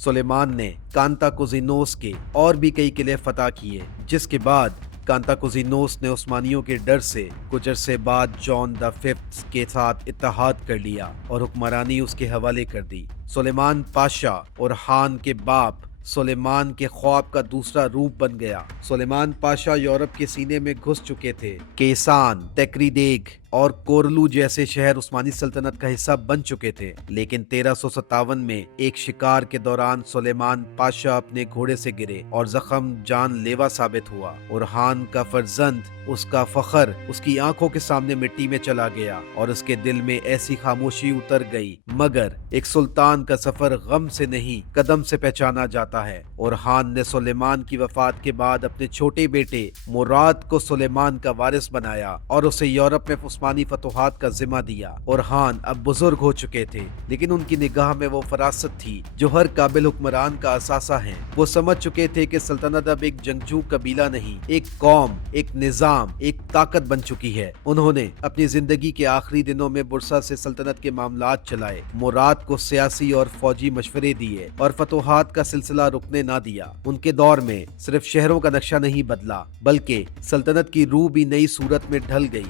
सुलेमान ने कांताकुजिनोस के और भी कई किले फतह किए, जिसके बाद कांताकुजिनोस ने उस्मानियों के डर से कुछ अरसे बाद जॉन द फिफ्थ के साथ इत्तेहाद कर लिया और हुक्मरानी उसके हवाले कर दी। सुलेमान पाशा और हान के बाप सुलेमान के ख्वाब का दूसरा रूप बन गया। सुलेमान पाशा यूरोप के सीने में घुस चुके थे। केसान, तकरीदेग और कोरलू जैसे शहर उस्मानी सल्तनत का हिस्सा बन चुके थे, लेकिन 1357 में एक शिकार के दौरान सुलेमान पाशा अपने घोड़े से गिरे और जख्म जानलेवा साबित हुआ और हान का फर्जंद, उसका फखर उसकी आंखों के सामने मिट्टी में चला गया और उसके दिल में ऐसी खामोशी उतर गई। मगर एक सुल्तान का सफर गम से नहीं, कदम से पहचाना जाता है और हान ने सुलेमान की वफात के बाद अपने छोटे बेटे मुराद को सुलेमान का वारिस बनाया और उसे यूरोप में उस्मानी फतुहात का जिम्मा दिया। और हान अब बुजुर्ग हो चुके थे, लेकिन उनकी निगाह में वो फरासत थी जो हर काबिल हुक्मरान का असासा है। वो समझ चुके थे कि सल्तनत अब एक जंगजू कबीला नहीं, एक कौम, एक निजाम, एक ताकत बन चुकी है। उन्होंने अपनी जिंदगी के आखिरी दिनों में बुरसा से सल्तनत के मामलात चलाए, मुराद को सियासी और फौजी मशवरे दिए और फतुहात का सिलसिला रुकने ना दिया। उनके दौर में सिर्फ शहरों का नक्शा नहीं बदला, बल्कि सल्तनत की रूह भी नई सूरत में ढल गई।